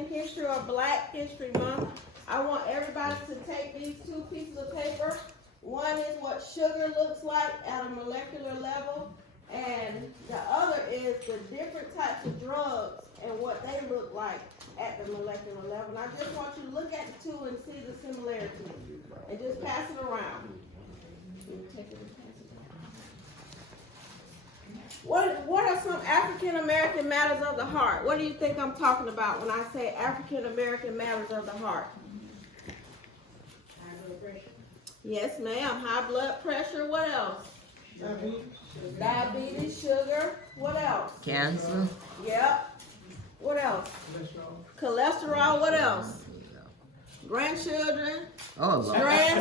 American History or Black History Month, I want everybody to take these two pieces of paper. One is what sugar looks like at a molecular level, and the other is the different types of drugs and what they look like at the molecular level. And I just want you to look at the two and see the similarities, and just pass it around. What are some African American matters of the heart? What do you think I'm talking about when I say African American matters of the heart? High blood pressure. Yes, ma'am. High blood pressure. What else? Diabetes, sugar. What else? Cancer. Yep. What else? Cholesterol. What else? Grandchildren. Oh, Stress.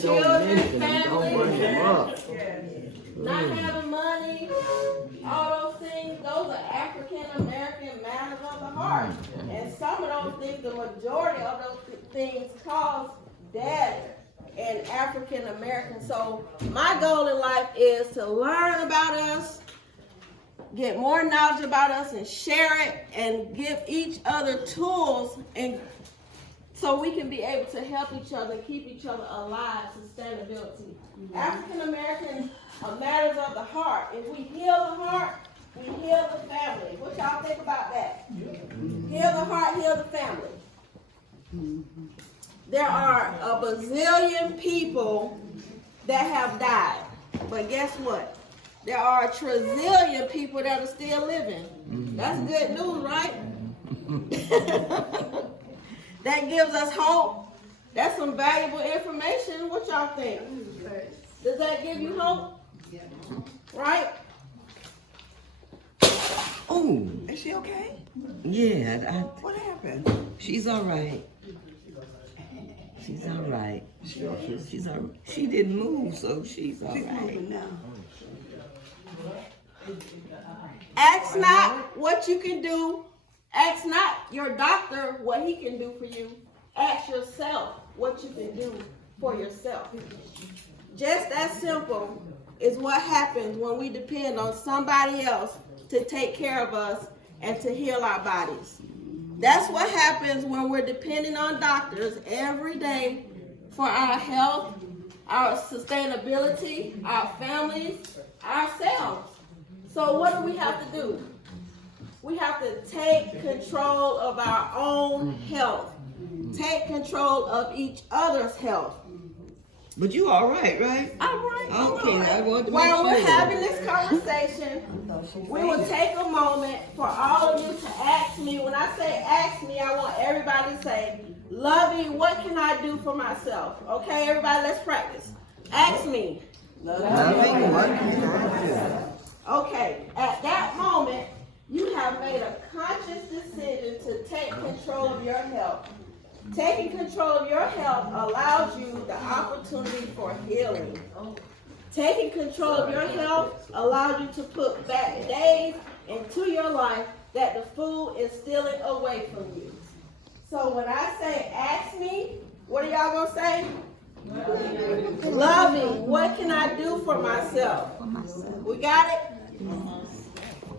Children, family. Not having money. All those things. Those are African American matters of the heart. And some of those things, the majority of those things cause death in African Americans. So my goal in life is to learn about us, get more knowledge about us, and share it, and give each other tools, and so we can be able to help each other and keep each other alive. Sustainability. African American matters of the heart. If we heal the heart, we heal the family. What y'all think about that? Heal the heart, heal the family. There are a bazillion people that have died, but guess what? There are a trillion people that are still living. That's good news, right? That gives us hope. That's some valuable information. What y'all think? Does that give you hope? Right? Oh, Is she okay? yeah. What happened? She's all right. She's all right. She's all right. She didn't move, so she's all She's right. moving now. Ask not what you can do. Ask not your doctor what he can do for you. Ask yourself what you can do for yourself. Just that simple is what happens when we depend on somebody else to take care of us and to heal our bodies. That's what happens when we're depending on doctors every day for our health, our sustainability, our families, ourselves. So what do we have to do? We have to take control of our own health. Take control of each other's health. But you all right, right? I'm right. Okay, I want to make While we're sure. having this conversation, we will take a moment for all of you to ask me. When I say ask me, I want everybody to say, Lovey, what can I do for myself? Okay, everybody, let's practice. Ask me. Lovey, what can I do? Okay, at that moment, you have made a conscious decision to take control of your health. Taking control of your health allows you the opportunity for healing. Taking control of your health allows you to put back days into your life that the food is stealing away from you. So when I say ask me, what are y'all gonna say? Loving, what can I do for myself? We got it?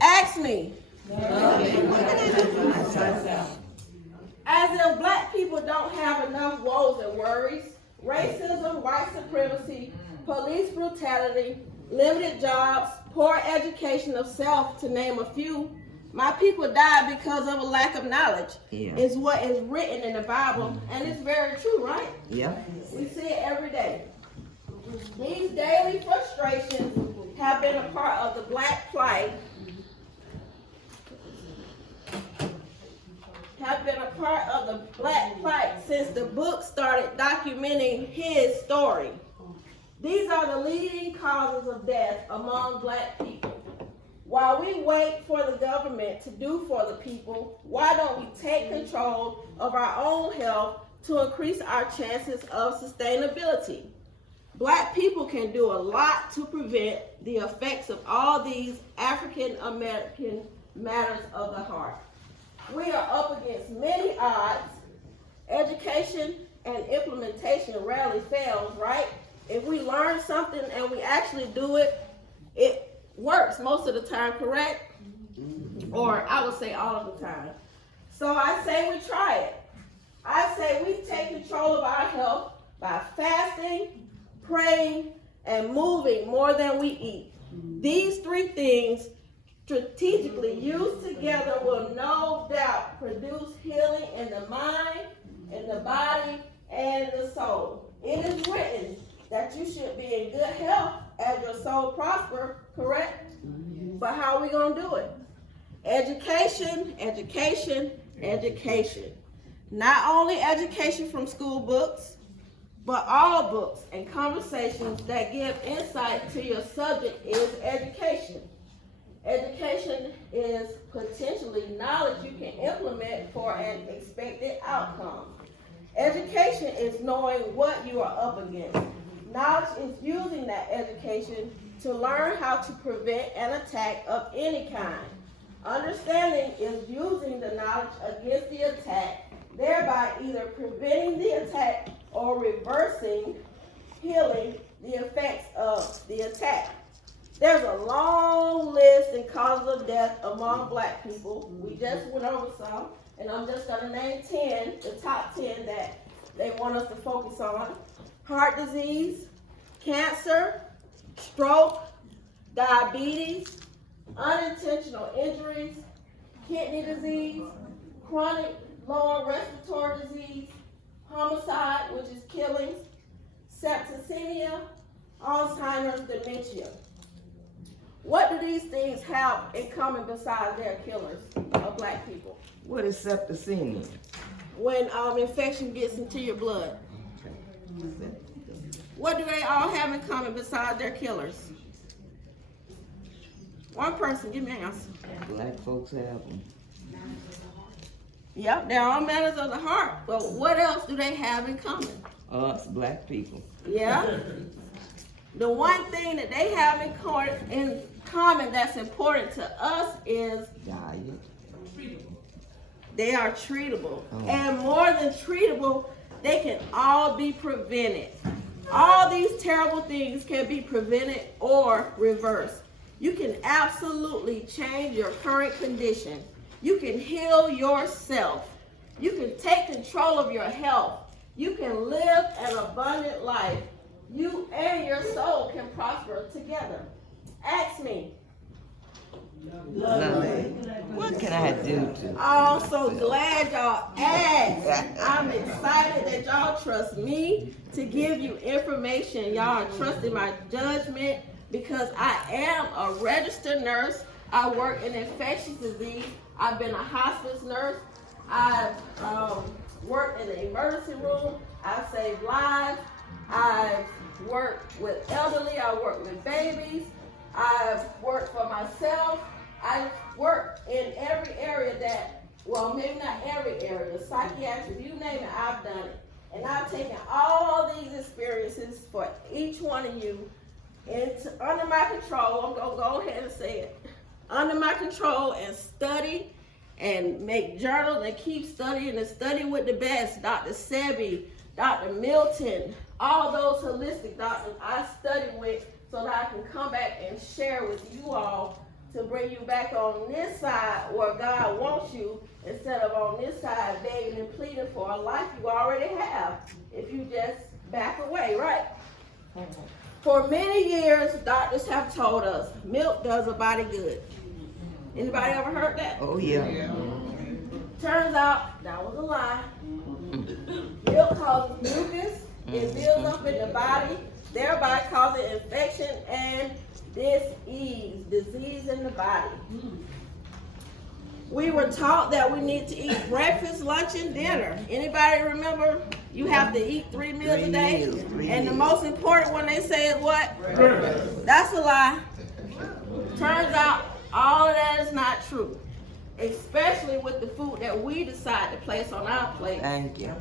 Ask me. Loving, what can I do for myself? As if black people don't have enough woes and worries, racism, white supremacy, police brutality, limited jobs, poor education of self, to name a few. My people died because of a lack of knowledge. Yeah. Is what is written in the Bible, and it's very true, right? Yeah. We see it every day. These daily frustrations have been a part of the black plight. Have been a part of the black plight since the book started documenting his story. These are the leading causes of death among black people. While we wait for the government to do for the people, why don't we take control of our own health to increase our chances of sustainability? Black people can do a lot to prevent the effects of all these African American matters of the heart. We are up against many odds. Education and implementation rarely fails, right? If we learn something and we actually do it, it works most of the time, correct? or I would say all of the time. So I say we try it. I say we take control of our health by fasting, praying, and moving more than we eat. These three things strategically used together will no doubt produce healing in the mind, in the body, and the soul. It is written that you should be in good health as your soul prosper, correct? But how are we going to do it? Education, education, education. Not only education from school books, but all books and conversations that give insight to your subject is education. Education is potentially knowledge you can implement for an expected outcome. Education is knowing what you are up against. Knowledge is using that education to learn how to prevent an attack of any kind. Understanding is using the knowledge against the attack, thereby either preventing the attack or reversing, healing the effects of the attack. There's a long list in causes of death among black people. We just went over some, and I'm just going to name 10, the top 10 that they want us to focus on. Heart disease, cancer, stroke, diabetes, unintentional injuries, kidney disease, chronic lower respiratory disease, homicide, which is killings, septicemia, Alzheimer's, dementia. What do these things have in common besides they're killers of black people? What is septicemia? When infection gets into your blood. What do they all have in common besides they're killers? One person, give me an answer. Black folks have them. Yep, they're all matters of the heart. But what else do they have in common? Us, black people. Yeah. The one thing that they have in common that's important to us is Diet. they are treatable. Oh. And more than treatable, they can all be prevented. All these terrible things can be prevented or reversed. You can absolutely change your current condition. You can heal yourself. You can take control of your health. You can live an abundant life. You and your soul can prosper together. Ask me. Lovely. What can I do to? I'm so glad y'all asked. I'm excited that y'all trust me to give you information. Y'all are trusting my judgment because I am a registered nurse. I work in infectious disease. I've been a hospice nurse. I've worked in the emergency room. I've saved lives. I've worked with elderly. I worked with babies. I've worked for myself. I've worked in every area that, well, maybe not every area, psychiatric, you name it, I've done it. And I've taken all these experiences for each one of you under my control. I'm going to go ahead and say it. Under my control and study and make journals and keep studying and study with the best. Dr. Sebi, Dr. Milton, all those holistic doctors I study with so that I can come back and share with you all to bring you back on this side where God wants you instead of on this side begging and pleading for a life you already have if you just back away, right? For many years, doctors have told us milk does a body good. Anybody ever heard that? Oh, yeah. Turns out that was a lie. Milk causes mucus, it builds up in the body, thereby causing infection and disease in the body. We were taught that we need to eat breakfast, lunch, and dinner. Anybody remember you have to eat 3 meals a day? And the most important one they say is what? That's a lie. Turns out all of that is not true, especially with the food that we decide to place on our plate. Thank you.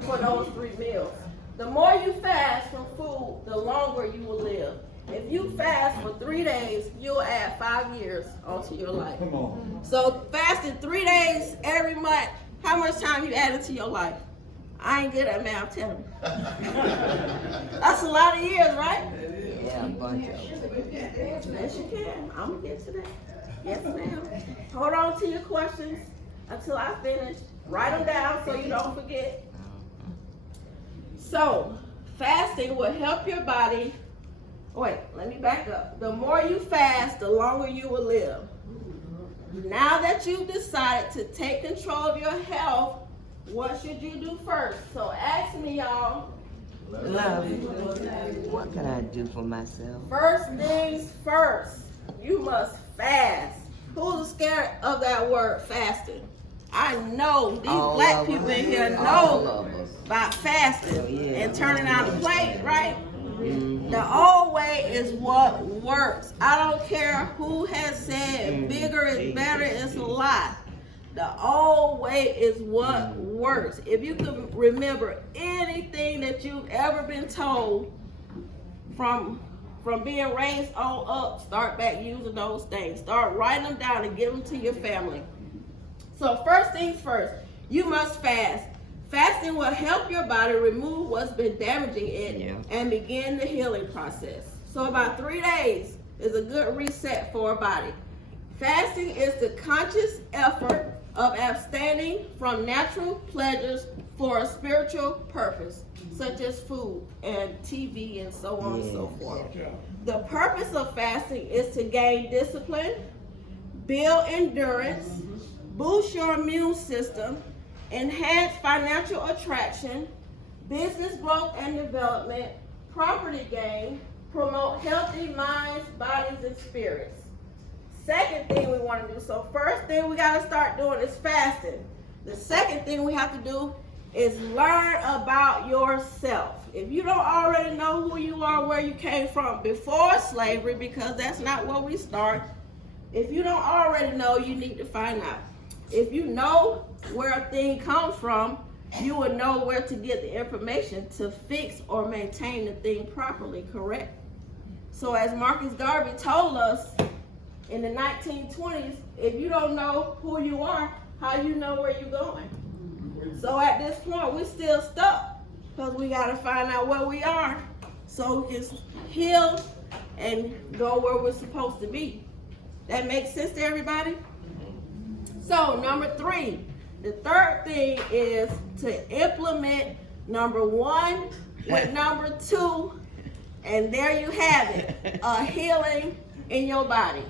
For those 3 meals. The more you fast from food, the longer you will live. If you fast for 3 days, you'll add 5 years onto your life. Come on. So fasting 3 days every month, how much time you add into your life? I ain't good at math, tell me. That's a lot of years, right? Yeah, a bunch of them. Yes, you can. I'm gonna get to that. Yes, ma'am. Hold on to your questions until I finish. Write them down so you don't forget. So, fasting will help your body. Wait, let me back up. The more you fast, the longer you will live. Now that you've decided to take control of your health, what should you do first? So ask me, y'all. Love, what can I do for myself? First things first, you must fast. Who's scared of that word fasting? I know these black people in here know about fasting and turning out a plate, right? The old way is what works. I don't care who has said bigger is better, it's a lie. The old way is what works. If you can remember anything that you've ever been told from being raised on up, start back using those things. Start writing them down and give them to your family. So first things first, you must fast. Fasting will help your body remove what's been damaging it and begin the healing process. So about 3 days is a good reset for a body. Fasting is the conscious effort of abstaining from natural pleasures for a spiritual purpose, such as food and TV and so on and so forth. The purpose of fasting is to gain discipline, build endurance, boost your immune system, enhance financial attraction, business growth and development, property gain, promote healthy minds, bodies, and spirits. Second thing we want to do, so first thing we got to start doing is fasting. The second thing we have to do is learn about yourself. If you don't already know who you are, where you came from before slavery, because that's not where we start, if you don't already know, you need to find out. If you know where a thing comes from, you will know where to get the information to fix or maintain the thing properly, correct? So as Marcus Garvey told us in the 1920s, if you don't know who you are, how you know where you're going? So at this point, we're still stuck because we got to find out where we are so we can heal and go where we're supposed to be. That makes sense to everybody? So number 3, the third thing is to implement number 1 with number 2, and there you have it, a healing in your body.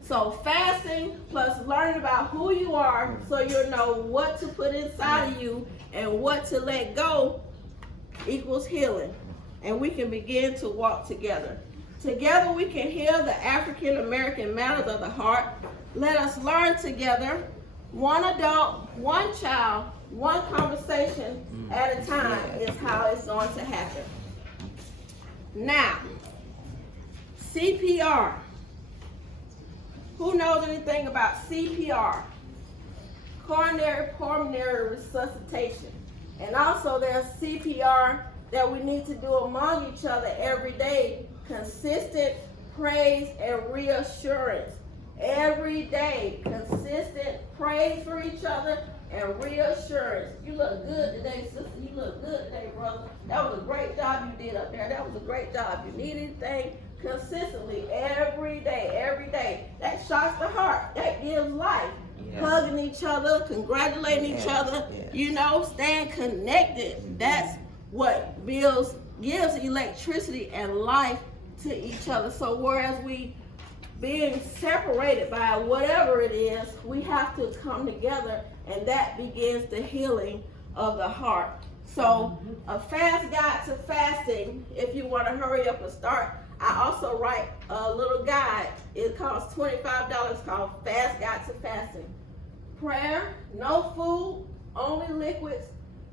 So fasting plus learning about who you are so you'll know what to put inside of you and what to let go equals healing. And we can begin to walk together. Together we can heal the African American matters of the heart. Let us learn together, one adult, one child, one conversation at a time is how it's going to happen. Now, CPR. Who knows anything about CPR? Coronary pulmonary resuscitation. And also there's CPR that we need to do among each other every day. Consistent praise and reassurance. Every day, consistent praise for each other and reassurance. You look good today, sister. You look good today, brother. That was a great job you did up there. That was a great job. You need anything? Consistently, every day. That shocks the heart. That gives life. Hugging each other, congratulating each other, you know, staying connected. That's what gives electricity and life to each other. So whereas we being separated by whatever it is, we have to come together, and that begins the healing of the heart. So a fast guide to fasting, if you want to hurry up and start. I also write a little guide. It costs $25 called Fast Guide to Fasting. Prayer, no food, only liquids,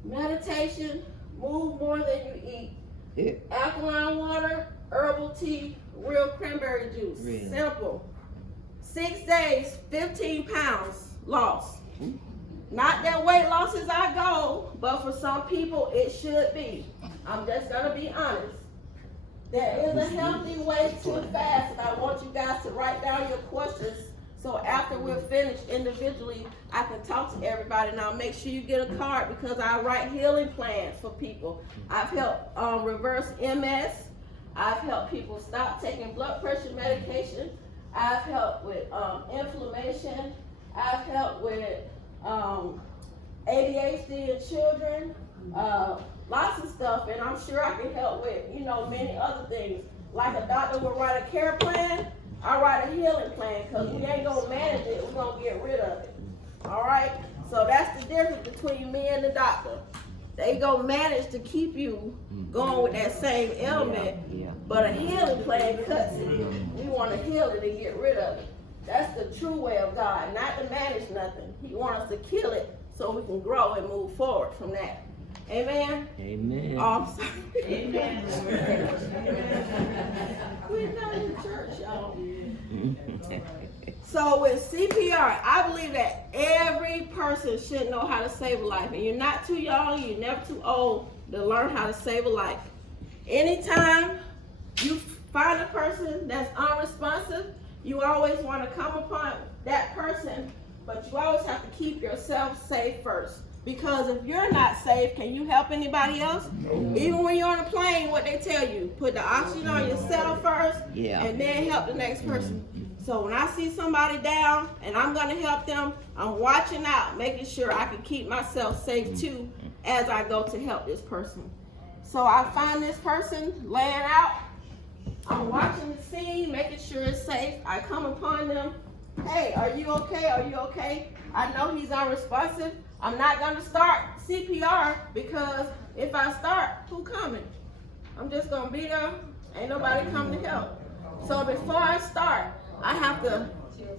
meditation, move more than you eat, alkaline water, herbal tea, real cranberry juice. Simple. 6 days, 15 pounds lost. Not that weight loss is our goal, but for some people it should be. I'm just going to be honest. There is a healthy way to fast, and I want you guys to write down your questions so after we're finished individually, I can talk to everybody. And I'll make sure you get a card because I write healing plans for people. I've helped reverse MS. I've helped people stop taking blood pressure medication. I've helped with inflammation. I've helped with ADHD in children, lots of stuff, and I'm sure I can help with, many other things. Like a doctor would write a care plan, I write a healing plan, because we ain't gonna manage it, we're gonna get rid of it. All right? So that's the difference between me and the doctor. They gonna manage to keep you going with that same ailment, but a healing plan cuts it. We want to heal it and get rid of it. That's the true way of God, not to manage nothing. He wants us to kill it so we can grow and move forward from that. Amen? Amen. Oh, I'm sorry. Amen. We're not in church, y'all. So with CPR, I believe that every person should know how to save a life. And you're not too young, you're never too old to learn how to save a life. Anytime you find a person that's unresponsive, you always want to come upon that person, but you always have to keep yourself safe first. Because if you're not safe, can you help anybody else? Even when you're on a plane, what they tell you, put the oxygen on yourself first, and then help the next person. So when I see somebody down and I'm going to help them, I'm watching out, making sure I can keep myself safe too as I go to help this person. So I find this person laying out, I'm watching the scene, making sure it's safe. I come upon them, hey, are you okay? Are you okay? I know he's unresponsive. I'm not going to start CPR because if I start, who coming? I'm just going to be there. Ain't nobody coming to help. So before I start, I have to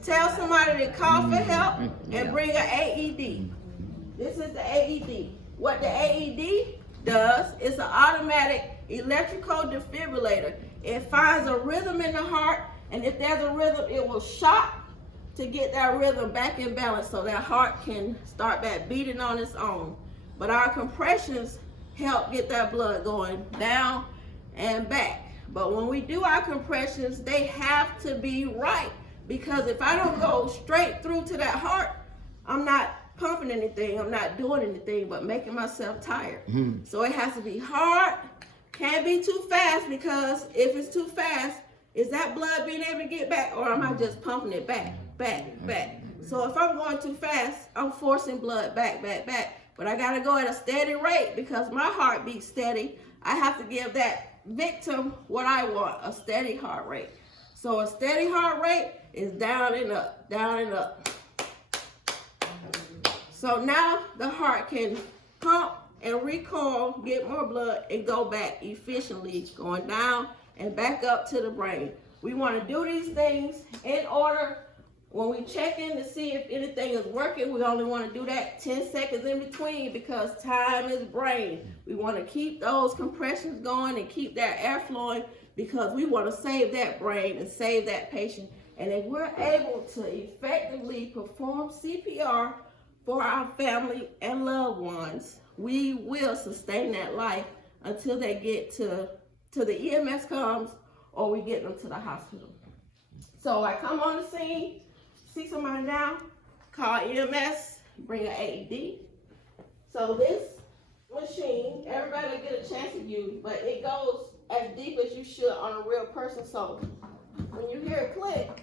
tell somebody to call for help and bring an AED. This is the AED. What the AED does is an automatic electrical defibrillator. It finds a rhythm in the heart, and if there's a rhythm, it will shock to get that rhythm back in balance so that heart can start back beating on its own. But our compressions help get that blood going down and back. But when we do our compressions, they have to be right, because if I don't go straight through to that heart, I'm not pumping anything, I'm not doing anything but making myself tired. So it has to be hard, can't be too fast, because if it's too fast, is that blood being able to get back, or am I just pumping it back? So if I'm going too fast, I'm forcing blood back. But I gotta go at a steady rate because my heart beats steady. I have to give that victim what I want, a steady heart rate. So a steady heart rate is down and up, down and up. So now the heart can pump and recoil, get more blood, and go back efficiently, going down and back up to the brain. We want to do these things in order. When we check in to see if anything is working, we only want to do that 10 seconds in between because time is brain. We want to keep those compressions going and keep that air flowing because we want to save that brain and save that patient. And if we're able to effectively perform CPR for our family and loved ones, we will sustain that life until they get to the EMS comes or we get them to the hospital. So I come on the scene, see somebody down, call EMS, bring an AED. So this machine, everybody will get a chance to use, but it goes as deep as you should on a real person. So when you hear a click,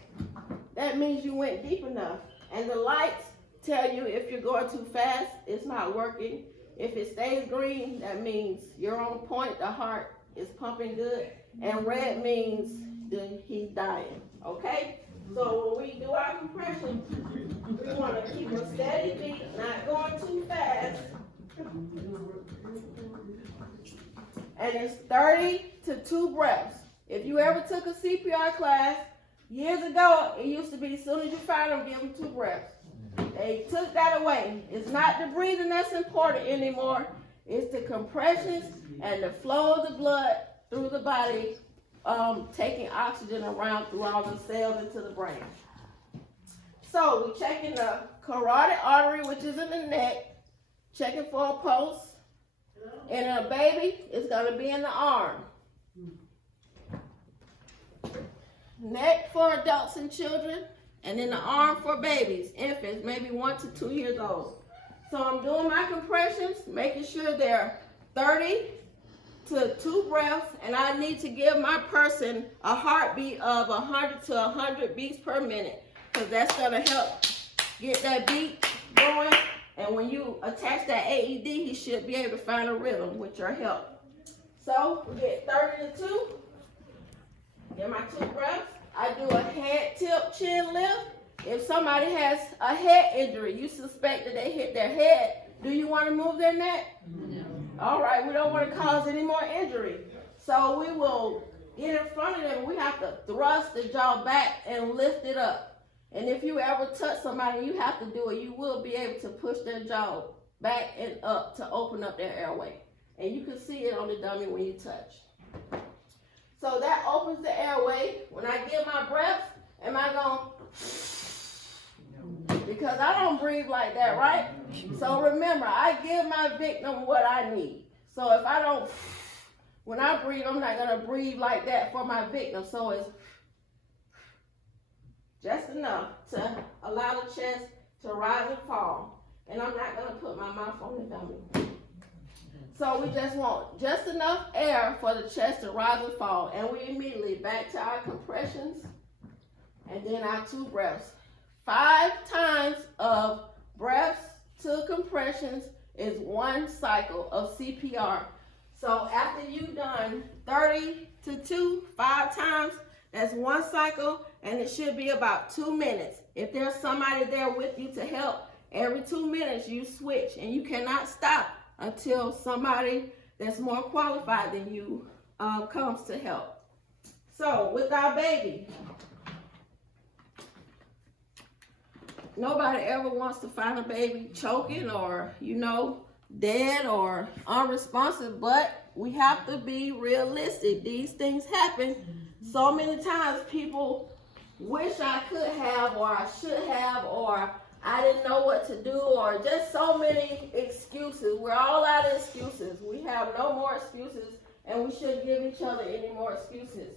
that means you went deep enough. And the lights tell you if you're going too fast, it's not working. If it stays green, that means you're on point, the heart is pumping good. And red means that he's dying, okay? So when we do our compression, we want to keep a steady beat, not going too fast. And it's 30 to 2 breaths. If you ever took a CPR class, years ago, it used to be as soon as you find them, give them 2 breaths. They took that away. It's not the breathing that's important anymore. It's the compressions and the flow of the blood through the body, taking oxygen around through all the cells into the brain. So we're checking the carotid artery, which is in the neck, checking for a pulse. And in a baby, it's going to be in the arm. Neck for adults and children, and then the arm for babies, infants, maybe 1 to 2 years old. So I'm doing my compressions, making sure they're 30 to 2 breaths, and I need to give my person a heartbeat of 100 to 100 beats per minute, because that's going to help get that beat going. And when you attach that AED, he should be able to find a rhythm with your help. So we get 30 to 2. Get my 2 breaths. I do a head tip chin lift. If somebody has a head injury, you suspect that they hit their head, do you want to move their neck? No. All right, we don't want to cause any more injury. So we will get in front of them. We have to thrust the jaw back and lift it up. And if you ever touch somebody, you have to do it. You will be able to push their jaw back and up to open up their airway. And you can see it on the dummy when you touch. So that opens the airway. When I give my breaths, am I going? Because I don't breathe like that, right? So remember, I give my victim what I need. So if I don't, when I breathe, I'm not going to breathe like that for my victim. So it's just enough to allow the chest to rise and fall. And I'm not going to put my mouth on the dummy. So we just want just enough air for the chest to rise and fall. And we immediately back to our compressions and then our 2 breaths. 5 times of breaths to compressions is 1 cycle of CPR. So after you've done 30 to 2, 5 times, that's 1 cycle, and it should be about 2 minutes. If there's somebody there with you to help, every 2 minutes you switch, and you cannot stop until somebody that's more qualified than you comes to help. So with our baby, nobody ever wants to find a baby choking or, dead or unresponsive, but we have to be realistic. These things happen. So many times people wish I could have, or I should have, or I didn't know what to do, or just so many excuses. We're all out of excuses. We have no more excuses, and we shouldn't give each other any more excuses.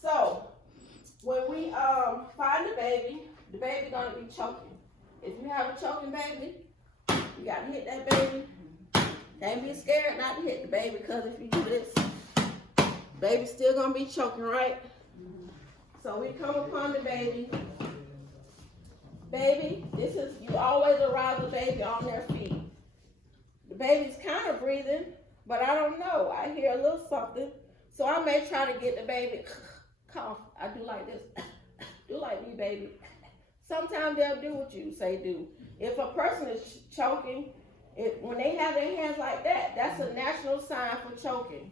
So when we find the baby gonna be choking. If you have a choking baby, you gotta hit that baby. Can't be scared not to hit the baby, because if you do this, baby's still gonna be choking, right? So we come upon the baby. Baby, you always arrive the baby on their feet. The baby's kind of breathing, but I don't know. I hear a little something. So I may try to get the baby cough. I do like this. Do like me, baby. Sometimes they'll do what you say do. If a person is choking, when they have their hands like that, that's a national sign for choking.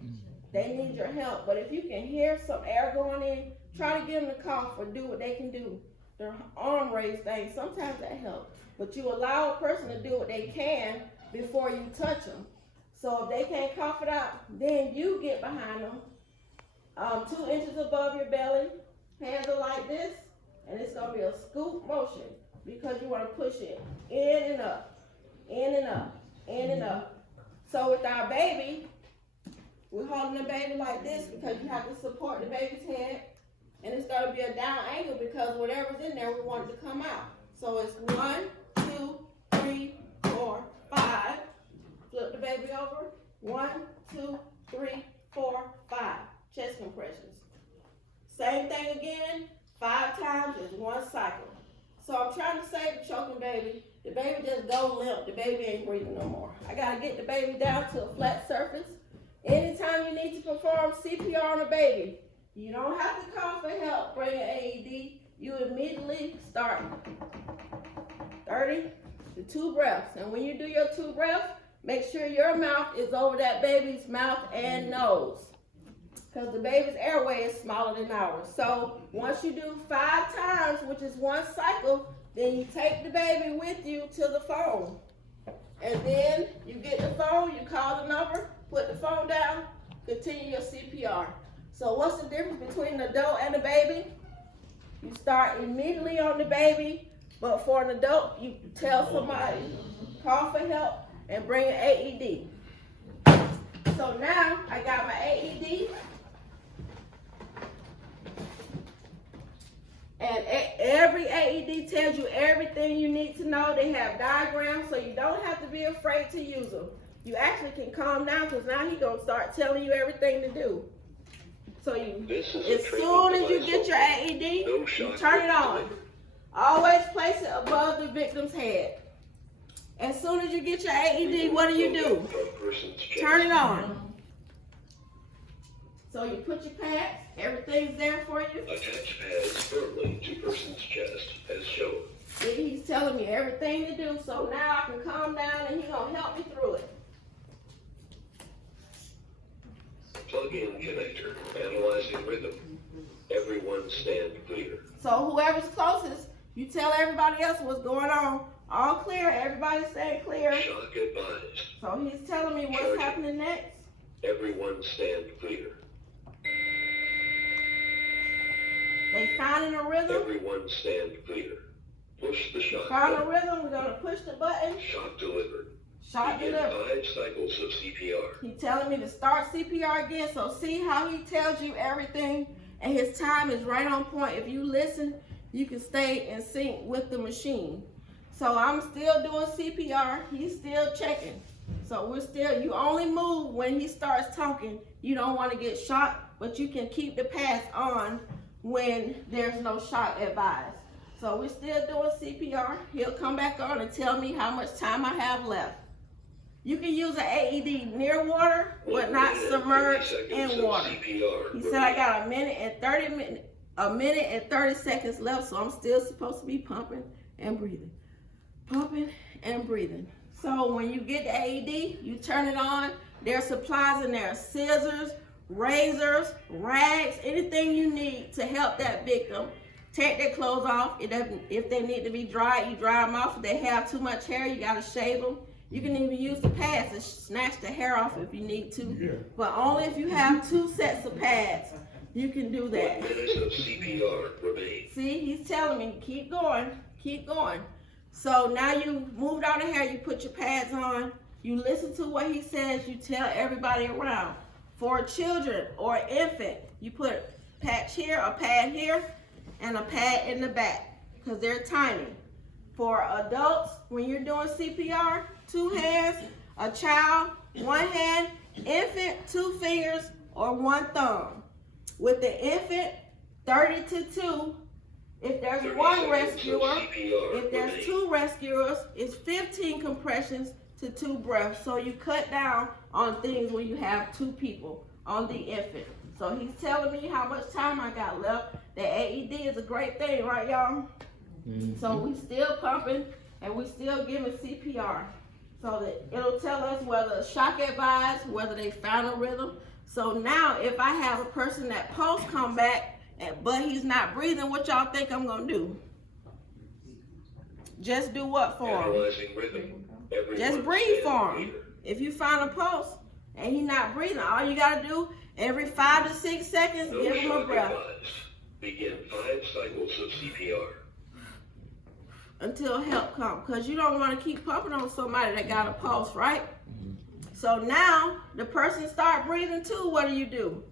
They need your help. But if you can hear some air going in, try to get them to cough or do what they can do. Their arm raise things, sometimes that helps. But you allow a person to do what they can before you touch them. So if they can't cough it out, then you get behind them, 2 inches above your belly. Hands are like this, and it's going to be a scoop motion, because you want to push it in and up, in and up, in and up. So with our baby, we're holding the baby like this because you have to support the baby's head. And it's going to be a down angle because whatever's in there, we want it to come out. So it's 1, 2, 3, 4, 5. Flip the baby over. 1, 2, 3, 4, 5. Chest compressions. Same thing again. 5 times is 1 cycle. So I'm trying to save the choking baby. The baby just go limp. The baby ain't breathing no more. I got to get the baby down to a flat surface. Anytime you need to perform CPR on a baby, you don't have to call for help, bring an AED. You immediately start 30 to 2 breaths. And when you do your 2 breaths, make sure your mouth is over that baby's mouth and nose, because the baby's airway is smaller than ours. So once you do 5 times, which is 1 cycle, then you take the baby with you to the phone. And then you get the phone, you call the number, put the phone down, continue your CPR. So what's the difference between an adult and a baby? You start immediately on the baby, but for an adult, you tell somebody, call for help, and bring an AED. So now I got my AED, and every AED tells you everything you need to know. They have diagrams, so you don't have to be afraid to use them. you actually can calm down because now he's going to start telling you everything to do. So you, as soon as you get your AED, you turn it on. Always place it above the victim's head. As soon as you get your AED, what do? Turn it on. So you put your pads, everything's there for you. Attach pads firmly to person's chest as shown. He's telling me everything to do, so now I can calm down and he's going to help me through it. Plug-in connector, analyzing rhythm. Everyone stand clear. So whoever's closest, you tell everybody else what's going on. All clear, everybody stay clear. Shock advised. So he's telling me what's happening next. Everyone stand clear. They finding a rhythm. Everyone stand clear. Push the shock Found a button. rhythm, we're gonna push the button. Shock delivered. Shock Begin delivered. 5 cycles of CPR. He's telling me to start CPR again, so see how he tells you everything, and his time is right on point. If you listen, you can stay in sync with the machine. So I'm still doing CPR, he's still checking. So we're still, you only move when he starts talking. You don't want to get shocked, but you can keep the pads on when there's no shock advised. So we're still doing CPR. He'll come back on and tell me how much time I have left. You can use an AED near water, but not submerged in water. He said I got a minute and 30 seconds left, so I'm still supposed to be pumping and breathing. Pumping and breathing. So when you get the AED, you turn it on. There's supplies in there, scissors, razors, rags, anything you need to help that victim. Take their clothes off. If they need to be dried, you dry them off. If they have too much hair, you gotta shave them. You can even use the pads to snatch the hair off if you need to, but only if you have 2 sets of pads, you can do that. 1 minute of CPR remain. See, he's telling me, keep going, keep going. So now you moved all the hair, you put your pads on, you listen to what he says, you tell everybody around. For children or infant, you put a patch here, a pad here, and a pad in the back, because they're tiny. For adults, when you're doing CPR, 2 hands, a child, 1 hand, infant, 2 fingers, or 1 thumb. With the infant, 30 to 2. If there's 1 rescuer, if there's 2 rescuers, it's 15 compressions to 2 breaths. So you cut down on things when you have 2 people on the infant. So he's telling me how much time I got left. The AED is a great thing, right, y'all? So we still pumping and we still giving CPR. So that it'll tell us whether shock advised, whether they found a rhythm. So now if I have a person that pulse come back, but he's not breathing, what y'all think I'm gonna do? Just do what for him? Analyzing rhythm. Everyone Just breathe stand for him. clear. If you find a pulse and he's not breathing, all you gotta do, every 5 to 6 seconds, No give him a shock breath. advised. Begin 5 cycles of CPR. Until help comes, because you don't want to keep pumping on somebody that got a pulse, right? So now the person start breathing too. What do?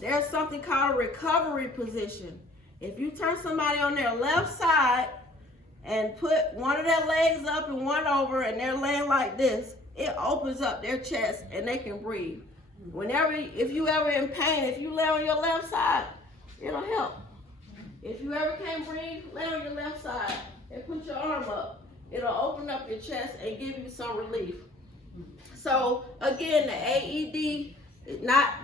There's something called a recovery position. If you turn somebody on their left side and put one of their legs up and one over and they're laying like this, it opens up their chest and they can breathe. If you ever in pain, if you lay on your left side, it'll help. If you ever can't breathe, lay on your left side and put your arm up. It'll open up your chest and give you some relief. So again, the AED,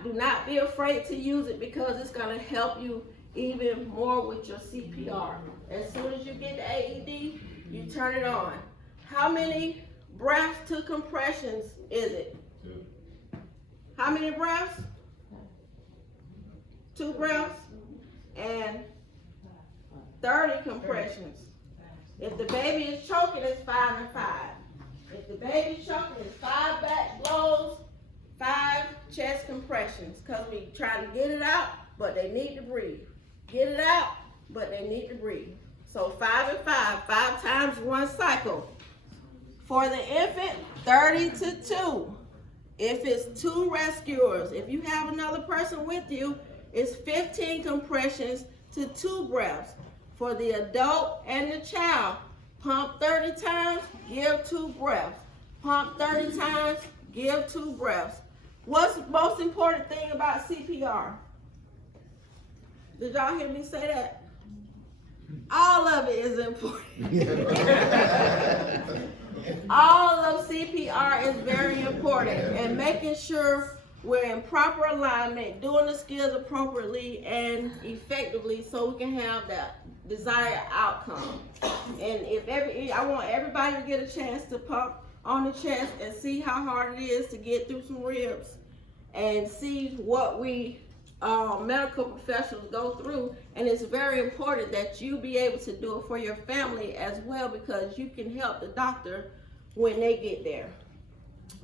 do not be afraid to use it because it's gonna help you even more with your CPR. As soon as you get the AED, you turn it on. How many breaths to compressions is it? 2. How many breaths? 2 breaths and 30 compressions. If the baby is choking, it's 5 and 5. If the baby's choking, it's 5 back blows, 5 chest compressions. Because we try to get it out, but they need to breathe. Get it out, but they need to breathe. So 5 and 5, 5 times 1 cycle. For the infant, 30 to 2. If it's 2 rescuers, if you have another person with you, it's 15 compressions to 2 breaths. For the adult and the child, pump 30 times, give 2 breaths. Pump 30 times, give 2 breaths. What's the most important thing about CPR? Did y'all hear me say that? All of it is important. All of CPR is very important, and making sure we're in proper alignment, doing the skills appropriately and effectively so we can have that desired outcome. And I want everybody to get a chance to pump on the chest and see how hard it is to get through some ribs and see what we medical professionals go through. And it's very important that you be able to do it for your family as well, because you can help the doctor when they get there.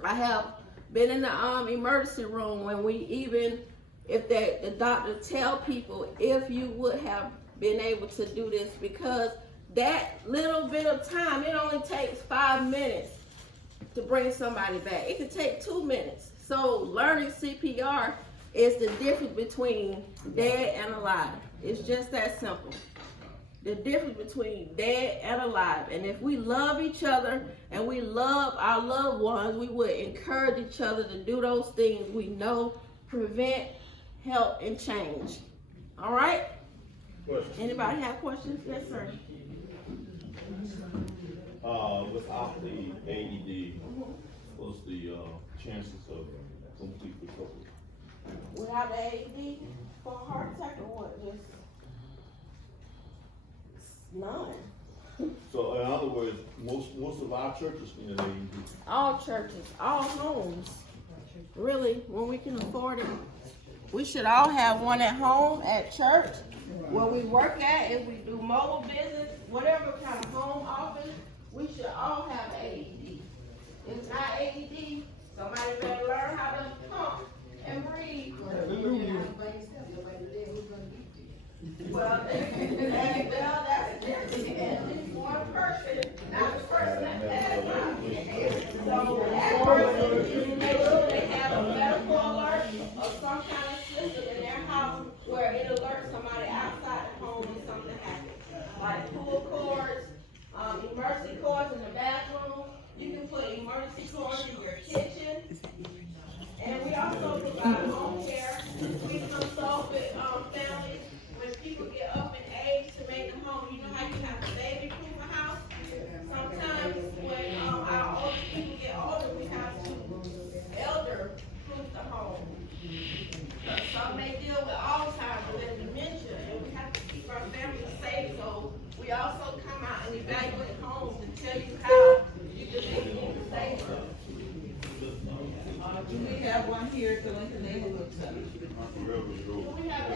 I have been in the emergency room when if the doctor tell people if you would have been able to do this, because that little bit of time, it only takes 5 minutes to bring somebody back. It could take 2 minutes. So learning CPR is the difference between dead and alive. It's just that simple. The difference between dead and alive. And if we love each other and we love our loved ones, we would encourage each other to do those things we know prevent, help, and change. All right? Anybody have questions? Yes, sir. Without the AED, what's the chances of complete recovery? Without the AED for a heart attack or what? Just none. So in other words, most of our churches need an AED. All churches, all homes. Really, when we can afford it. We should all have one at home, at church, where we work at, if we do mobile business, whatever kind of home office, we should all have AED. If it's not AED, somebody better learn how to pump and breathe. Well, that's different. At least one person, not the person that has it. So that person needs to make sure they have a medical alert or some kind of system in their house where it alerts somebody outside the home when something happens. Like pool cords, emergency cords in the bathroom. You can put emergency cords in your kitchen. And we also provide home care. We consult with families when people get up in age to make them home. You know how you have to baby-proof a house? Sometimes when our older people get older, we have to elder-proof the home. Some may deal with Alzheimer's and dementia, and we have to keep our families safe. So we also come out and evaluate homes and tell you how you can make them safer. Do we have one here at the Lincoln Neighborhood Center? Do we have a